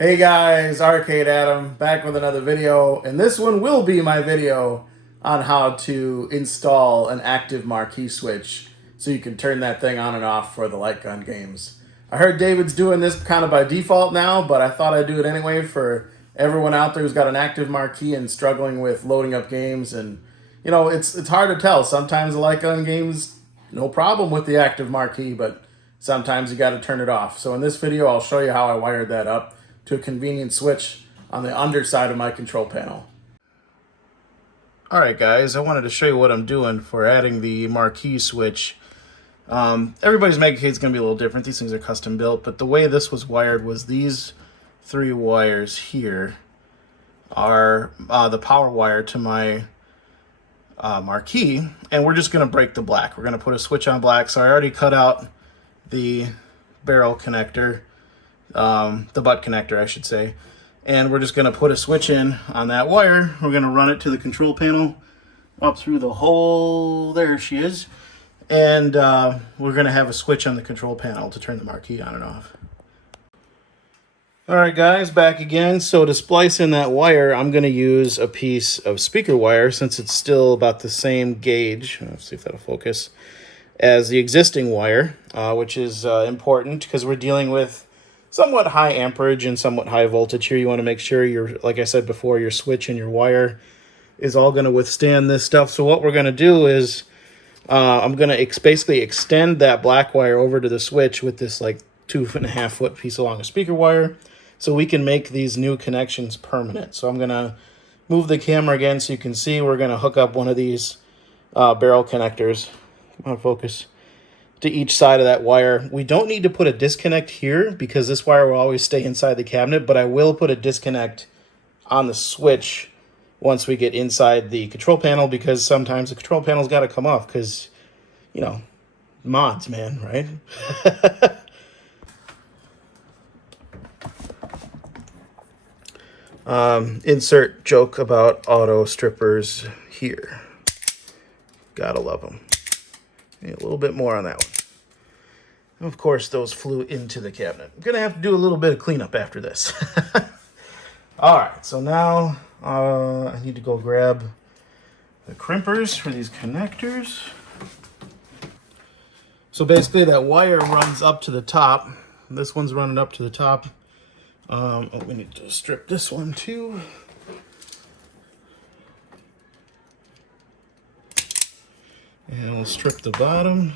Hey guys, Arcade Adam back with another video, and this one will be my video on how to install an active marquee switch so you can turn that thing on and off for the light gun games. I heard David's doing this kind of by default now, but I thought I'd do it anyway for everyone out there who's got an active marquee and struggling with loading up games. And you know, it's hard to tell. Sometimes the light gun games, no problem with the active marquee, but sometimes you got to turn it off. So in this video, I'll show you how I wired that up to a convenient switch on the underside of my control panel. Alright guys, I wanted to show you what I'm doing for adding the marquee switch. Everybody's MEGACADE is going to be a little different. These things are custom built, but the way this was wired was these three wires here are the power wire to my marquee, and we're just going to break the black. We're going to put a switch on black, so I already cut out the barrel connector, the butt connector I should say, and we're just going to put a switch in on that wire. We're going to run it to the control panel up through the hole, there she is, and we're going to have a switch on the control panel to turn the marquee on and off. Alright guys, back again. So to splice in that wire, I'm going to use a piece of speaker wire since it's still about the same gauge, let's see if that'll focus, as the existing wire, which is important because we're dealing with somewhat high amperage and somewhat high voltage here. You want to make sure like I said before, your switch and your wire is all going to withstand this stuff. So what we're going to do is I'm going to basically extend that black wire over to the switch with this like 2.5 foot piece along a speaker wire so we can make these new connections permanent. So I'm going to move the camera again so you can see. We're going to hook up one of these barrel connectors. Come on, focus. To each side of that wire. We don't need to put a disconnect here because this wire will always stay inside the cabinet, but I will put a disconnect on the switch once we get inside the control panel, because sometimes the control panel's got to come off because, you know, mods, man, right? Insert joke about auto strippers here. Gotta love them. A little bit more on that one. Of course, those flew into the cabinet. I'm going to have to do a little bit of cleanup after this. All right, so now I need to go grab the crimpers for these connectors. So basically that wire runs up to the top. This one's running up to the top. We need to strip this one too. And we'll strip the bottom.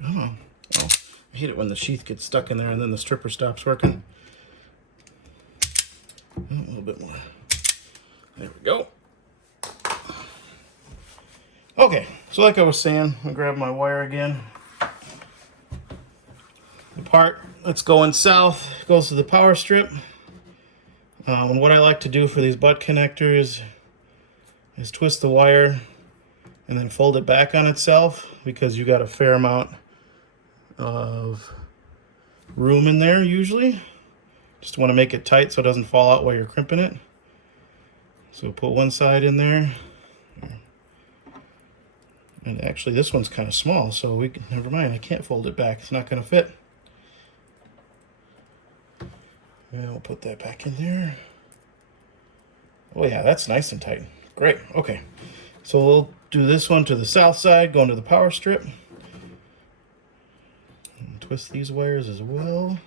Come on. Oh, I hate it when the sheath gets stuck in there and then the stripper stops working. A little bit more. There we go. Okay, so like I was saying, I'll grab my wire again. The part that's going south goes to the power strip. And what I like to do for these butt connectors is twist the wire and then fold it back on itself, because you got a fair amount of room in there usually. Just want to make it tight so it doesn't fall out while you're crimping it. So put one side in there. And actually this one's kind of small, so never mind, I can't fold it back. It's not going to fit. And we'll put that back in there. Oh yeah, that's nice and tight. Great, okay. So we'll do this one to the south side, going to the power strip. And twist these wires as well.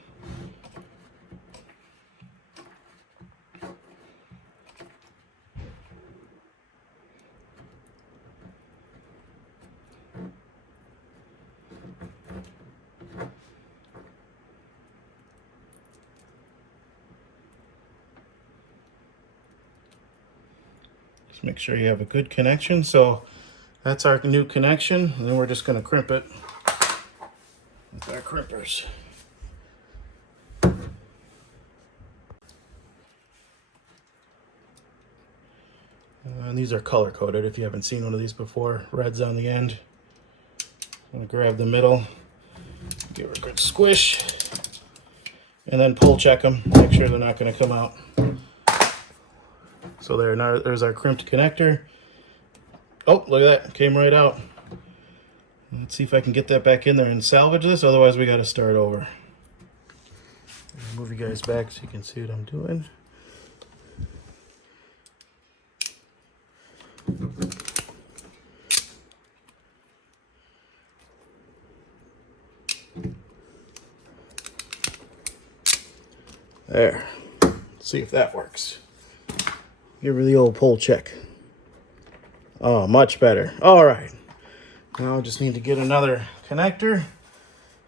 Make sure you have a good connection. So that's our new connection, and then we're just going to crimp it with our crimpers. And these are color coded if you haven't seen one of these before. Red's on the end. I'm going to grab the middle, give her a good squish, and then pull check them, make sure they're not going to come out. So there's our crimped connector. Oh, look at that. It came right out. Let's see if I can get that back in there and salvage this. Otherwise, we got to start over. Move you guys back so you can see what I'm doing. There. Let's see if that works. Give her the old pull check. Oh, much better. All right. Now I just need to get another connector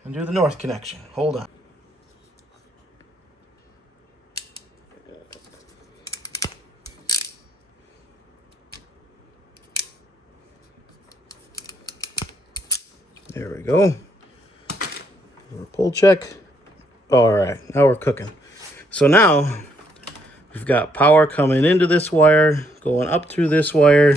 and do the north connection. Hold on. There we go. Pull check. All right, now we're cooking. So now we've got power coming into this wire, going up through this wire.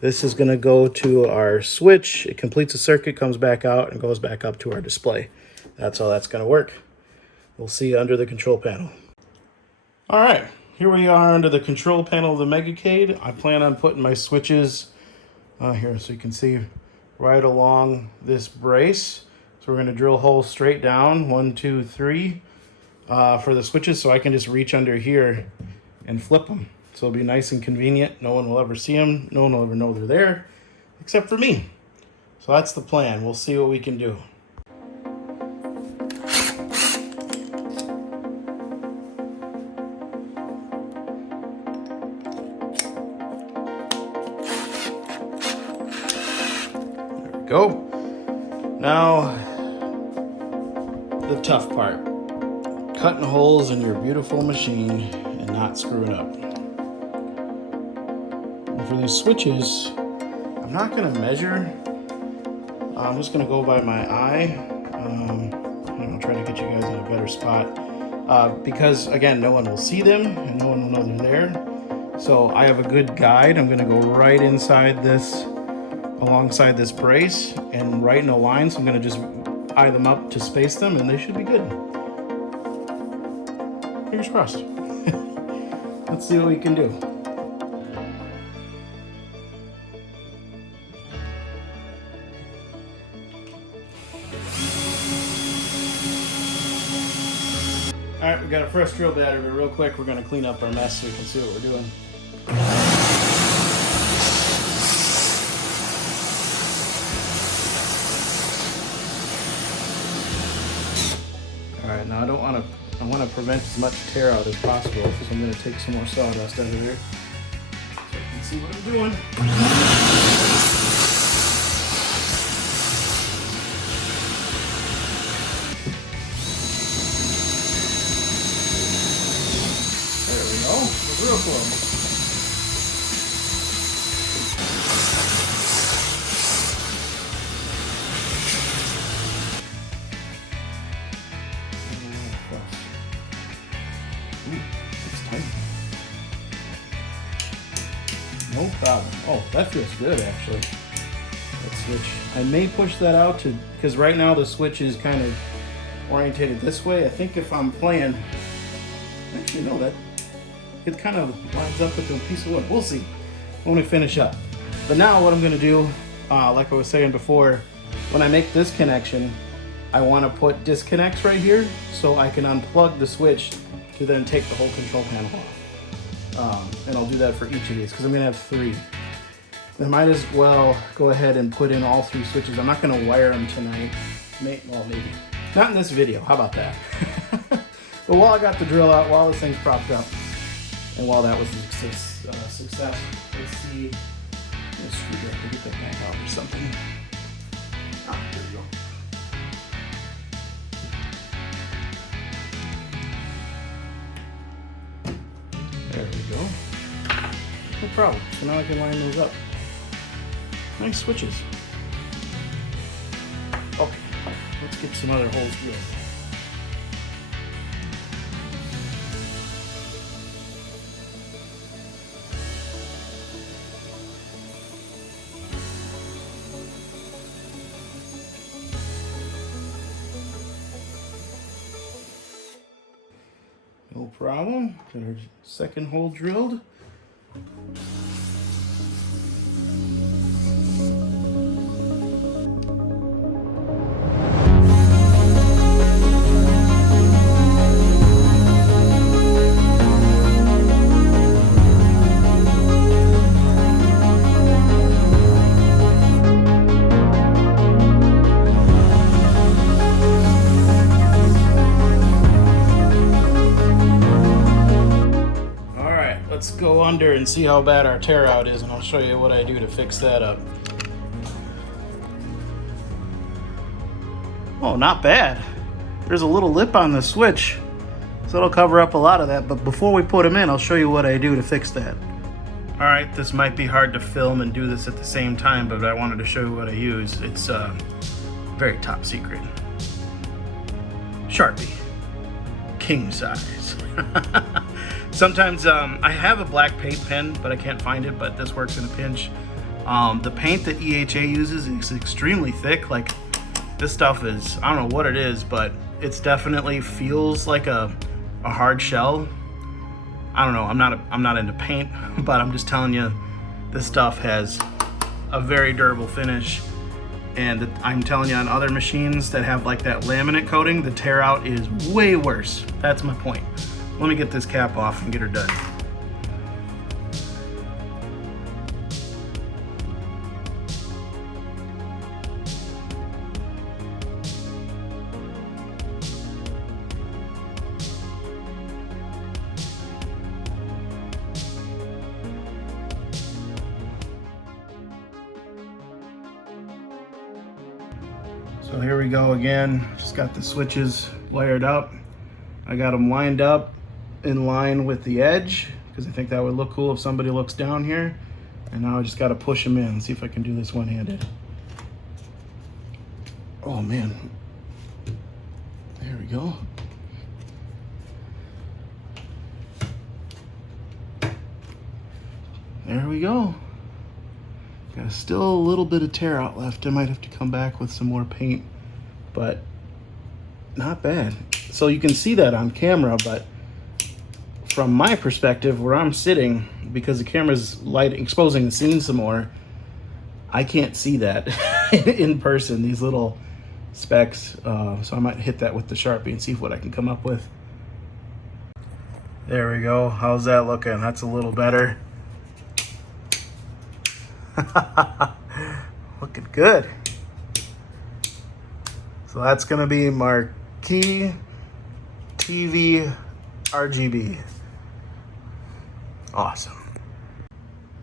This is gonna go to our switch. It completes a circuit, comes back out, and goes back up to our display. That's how that's gonna work. We'll see you under the control panel. All right, here we are under the control panel of the MEGACADE. I plan on putting my switches here so you can see right along this brace. So we're gonna drill holes straight down, 1, 2, 3, for the switches, so I can just reach under here and flip them. So it'll be nice and convenient. No one will ever see them. No one will ever know they're there, except for me. So that's the plan. We'll see what we can do. There we go. Now, the tough part. Cutting holes in your beautiful machine and not screwing up. And for these switches, I'm not going to measure. I'm just going to go by my eye. I'm going to try to get you guys in a better spot. Because, again, no one will see them and no one will know they're there. So I have a good guide. I'm going to go right inside this, alongside this brace, and right in a line. So I'm going to just eye them up to space them, and they should be good. Fingers crossed. Let's see what we can do. All right, we got a fresh drill battery, but real quick, we're gonna clean up our mess so you can see what we're doing. All right, now I want to prevent as much tear out as possible, so I'm going to take some more sawdust out of here so you can see what I'm doing. There we go. It's real close. No problem. Oh, that feels good actually. That switch. I may push that out to, because right now the switch is kind of orientated this way. I think if I'm playing, actually no, that it kind of lines up with the piece of wood. We'll see when we finish up. But now what I'm going to do, like I was saying before, when I make this connection, I want to put disconnects right here so I can unplug the switch to then take the whole control panel off. And I'll do that for each of these because I'm going to have 3. I might as well go ahead and put in all 3 switches. I'm not going to wire them tonight. Well, maybe. Not in this video. How about that? But while I got the drill out, while this thing's propped up, and while that was a success, let's see. Let's screwdriver, get that back out or something. Ah, there we go. There we go. No problem. So now I can line those up. Nice switches. Okay, let's get some other holes drilled. No problem. Got our second hole drilled. under and see how bad our tear out is, and I'll show you what I do to fix that up. Oh, not bad. There's a little lip on the switch, so it'll cover up a lot of that. But before we put them in, I'll show you what I do to fix that. All right, this might be hard to film and do this at the same time, but I wanted to show you what I use. It's very top secret. Sharpie, king size. Sometimes I have a black paint pen, but I can't find it, but this works in a pinch. The paint that EHA uses is extremely thick. Like, this stuff is, I don't know what it is, but it's definitely feels like a hard shell. I don't know, I'm not into paint, but I'm just telling you, this stuff has a very durable finish. And I'm telling you, on other machines that have like that laminate coating, the tear out is way worse. That's my point. Let me get this cap off and get her done. So here we go again. Just got the switches wired up. I got them lined up in line with the edge because I think that would look cool if somebody looks down here. And now I just got to push them in. See if I can do this one-handed. Oh man. There we go. There we go. Got still a little bit of tear out left. I might have to come back with some more paint, but not bad. So you can see that on camera, but from my perspective, where I'm sitting, because the camera's light exposing the scene some more, I can't see that in person, these little specks. So I might hit that with the Sharpie and see what I can come up with. There we go. How's that looking? That's a little better. Looking good. So that's gonna be Marquee TV RGB. Awesome.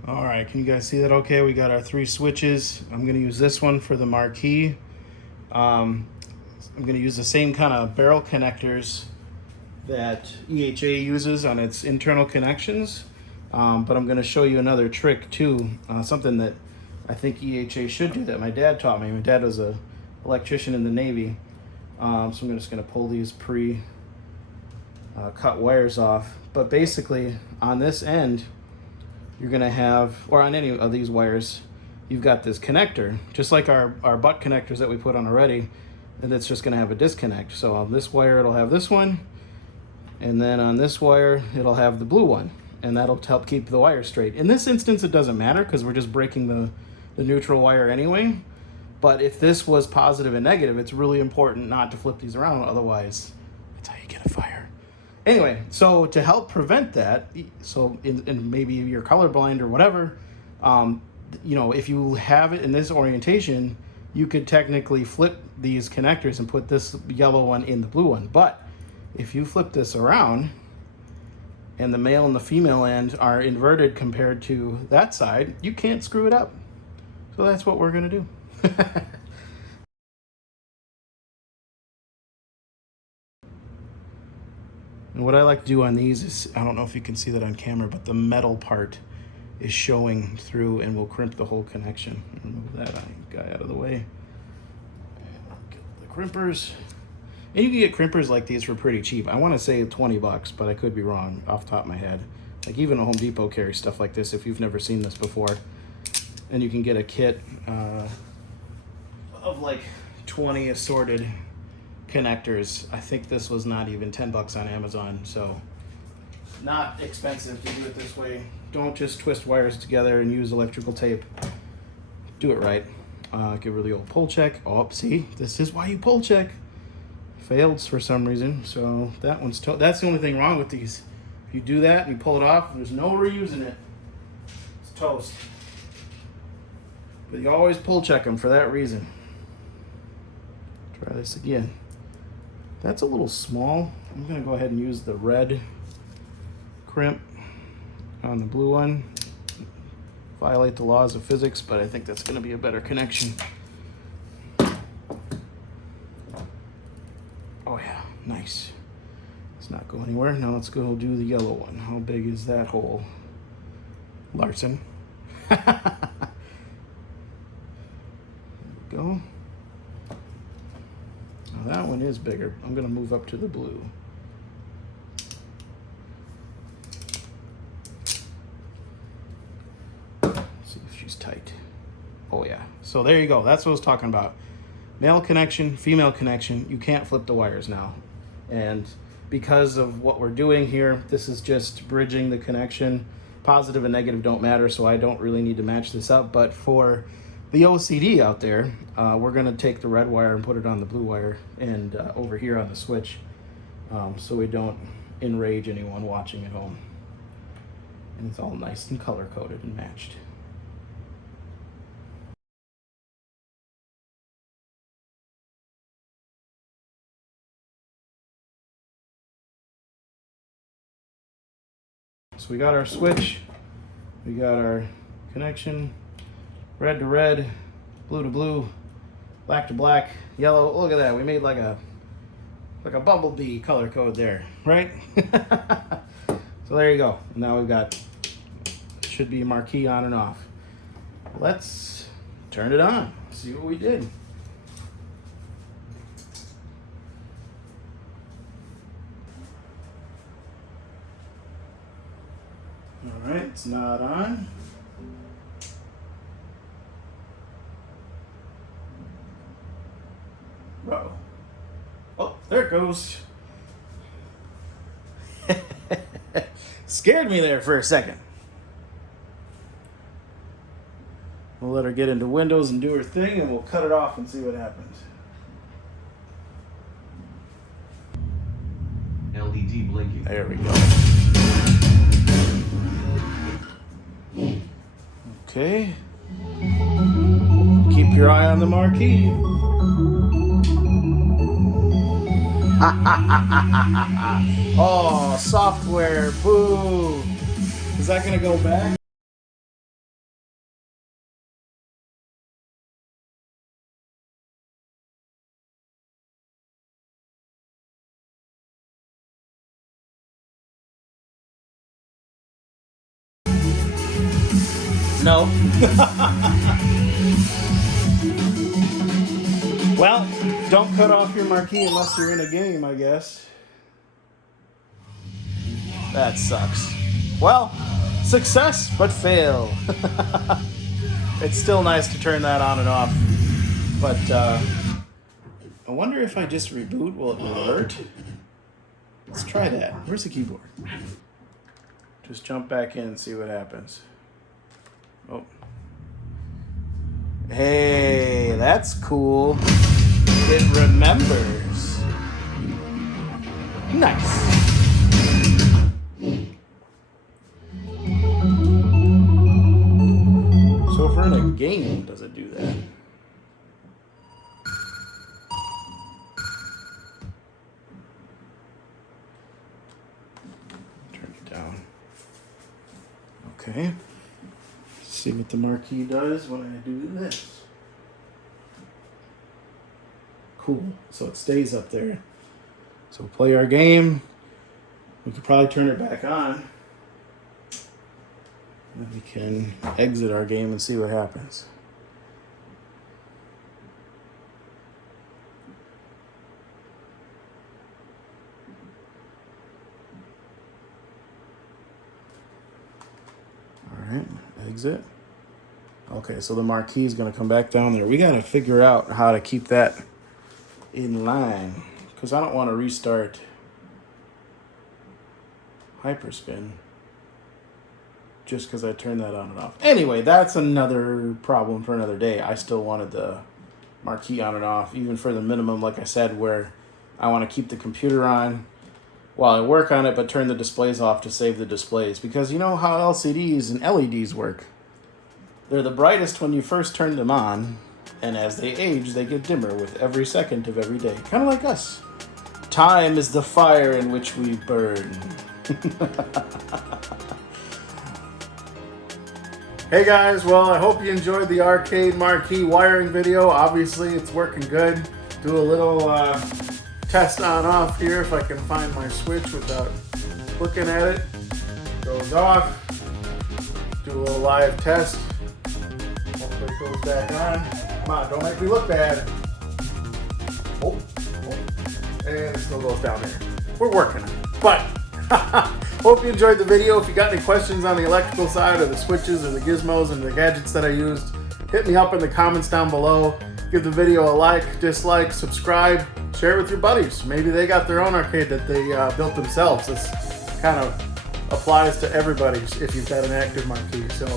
All right, can you guys see that okay? We got our 3 switches. I'm gonna use this one for the Marquee. I'm gonna use the same kind of barrel connectors that EHA uses on its internal connections. But I'm going to show you another trick too, something that I think EHA should do that my dad taught me. My dad was an electrician in the Navy, so I'm just going to pull these cut wires off. But basically on this end, you're going to have, or on any of these wires, you've got this connector, just like our butt connectors that we put on already, and it's just going to have a disconnect. So on this wire, it'll have this one, and then on this wire, it'll have the blue one. And that'll help keep the wire straight. In this instance, it doesn't matter because we're just breaking the neutral wire anyway. But if this was positive and negative, it's really important not to flip these around. Otherwise, that's how you get a fire. Anyway, so to help prevent that, so in maybe you're colorblind or whatever, you know, if you have it in this orientation, you could technically flip these connectors and put this yellow one in the blue one. But if you flip this around, and the male and the female end are inverted compared to that side, you can't screw it up. So that's what we're gonna do. And what I like to do on these is, I don't know if you can see that on camera, but the metal part is showing through and will crimp the whole connection. Remove that guy out of the way. And get the crimpers. And you can get crimpers like these for pretty cheap. I want to say 20 bucks, but I could be wrong off the top of my head. Like even a Home Depot carries stuff like this if you've never seen this before. And you can get a kit of like 20 assorted connectors. I think this was not even 10 bucks on Amazon, so not expensive to do it this way. Don't just twist wires together and use electrical tape. Do it right. Give her the old pull check. Oh, see, this is why you pull check. Failed for some reason, so that one's that's the only thing wrong with these. If you do that and you pull it off, there's no reusing it. It's toast. But you always pull check them for that reason. Try this again. That's a little small. I'm gonna go ahead and use the red crimp. on the blue one. Violate the laws of physics, but I think that's going to be a better connection. Oh yeah, nice. Let's not go anywhere. Now let's go do the yellow one. How big is that hole? Larson. There we go. Now that one is bigger. I'm going to move up to the blue. See if she's tight. Oh yeah. So there you go. That's what I was talking about. Male connection, female connection. You can't flip the wires now. And because of what we're doing here, this is just bridging the connection. Positive and negative don't matter, so I don't really need to match this up. But for the OCD out there, we're going to take the red wire and put it on the blue wire and over here on the switch, so we don't enrage anyone watching at home. And it's all nice and color-coded and matched. So we got our switch, we got our connection, red to red, blue to blue, black to black, yellow. Look at that, we made like a bumblebee color code there, right? So there you go. Now we've got, should be marquee on and off. Let's turn it on, see what we did. All right, it's not on. Uh-oh. Oh, there it goes. Scared me there for a second. We'll let her get into Windows and do her thing, and we'll cut it off and see what happens. LED blinking. There we go. Okay. Keep your eye on the marquee. Oh, software. Boo. Is that going to go back? No. Well, don't cut off your marquee unless you're in a game, I guess. That sucks. Well, success, but fail. It's still nice to turn that on and off. But I wonder if I just reboot, will it revert? Let's try that. Where's the keyboard? Just jump back in and see what happens. Oh. Hey, that's cool. It remembers. Nice. So if we're in a game, does it do that? Turn it down. Okay. See what the marquee does when I do this. Cool. So it stays up there. So we'll play our game. We could probably turn it back on. And we can exit our game and see what happens. All right, exit. Okay, so the marquee is going to come back down there. We got to figure out how to keep that in line, because I don't want to restart Hyperspin just because I turned that on and off. Anyway, that's another problem for another day. I still wanted the marquee on and off, even for the minimum, like I said, where I want to keep the computer on while I work on it, but turn the displays off to save the displays. Because you know how LCDs and LEDs work. They're the brightest when you first turn them on, and as they age, they get dimmer with every second of every day. Kind of like us. Time is the fire in which we burn. Hey guys, well, I hope you enjoyed the arcade marquee wiring video. Obviously, it's working good. Do a little test on off here if I can find my switch without looking at it. Goes off. Do a little live test. Hopefully it goes back on. Come on, don't make me look bad. Oh. And it still goes down here. We're working on it. But hope you enjoyed the video. If you got any questions on the electrical side or the switches or the gizmos and the gadgets that I used, hit me up in the comments down below. Give the video a like, dislike, subscribe, share it with your buddies. Maybe they got their own arcade that they built themselves. This kind of applies to everybody if you've got an active Marquee. So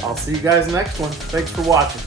I'll see you guys in the next one. Thanks for watching.